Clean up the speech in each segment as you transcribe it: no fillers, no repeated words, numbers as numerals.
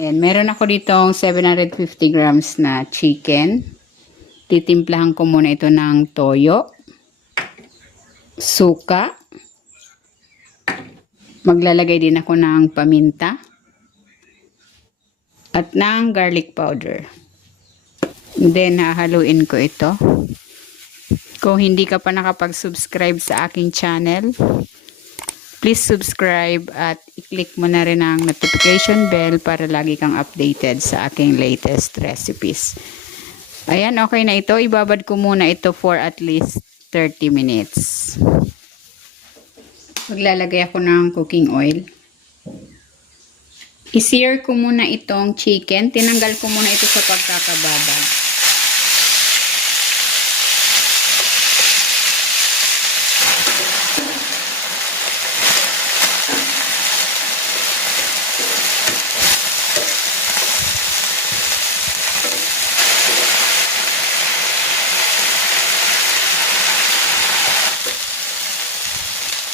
Ayan, meron ako ditong 750 grams na chicken. Titimplahan ko muna ito ng toyo, suka. Maglalagay din ako ng paminta at ng garlic powder. Then, hahaluin ko ito. Kung hindi ka pa nakapag-subscribe sa aking channel, please subscribe at i-click mo na rin ang notification bell para lagi kang updated sa aking latest recipes. Ayan, okay na ito. Ibabad ko muna ito for at least 30 minutes. Maglalagay ako ng cooking oil. I-sear ko muna itong chicken. Tinanggal ko muna ito sa pagkakababad.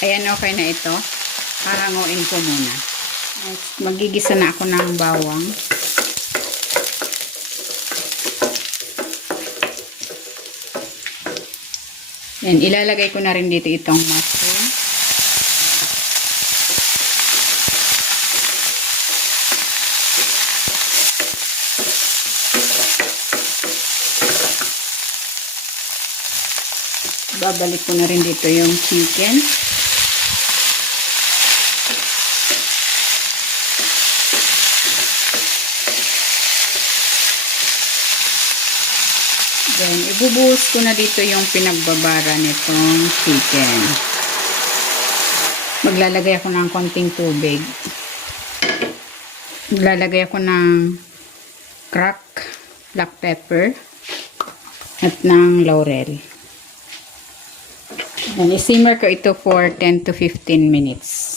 Ayan, okay na ito. Hahanguin ko muna. Magigisa na ako ng bawang. Ayan, ilalagay ko na rin dito itong mushroom. Babalik ko na rin dito yung chicken. Then, ibubuhos ko na dito yung pinagbabara nitong chicken. Maglalagay ako ng konting tubig. Maglalagay ako ng crack, black pepper, at ng laurel. And i-simmer ko ito for 10 to 15 minutes.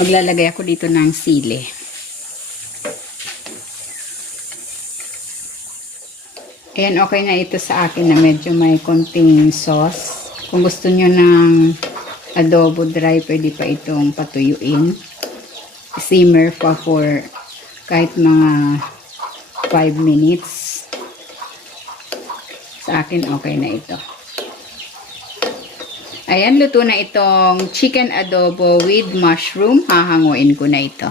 Maglalagay ako dito ng sili. Ayan, okay na ito sa akin na medyo may konting sauce. Kung gusto nyo ng adobo dry, pwede pa itong patuyuin. Simmer pa for kahit mga 5 minutes. Sa akin, okay na ito. Ayan, luto na itong chicken adobo with mushroom. Hahanguin ko na ito.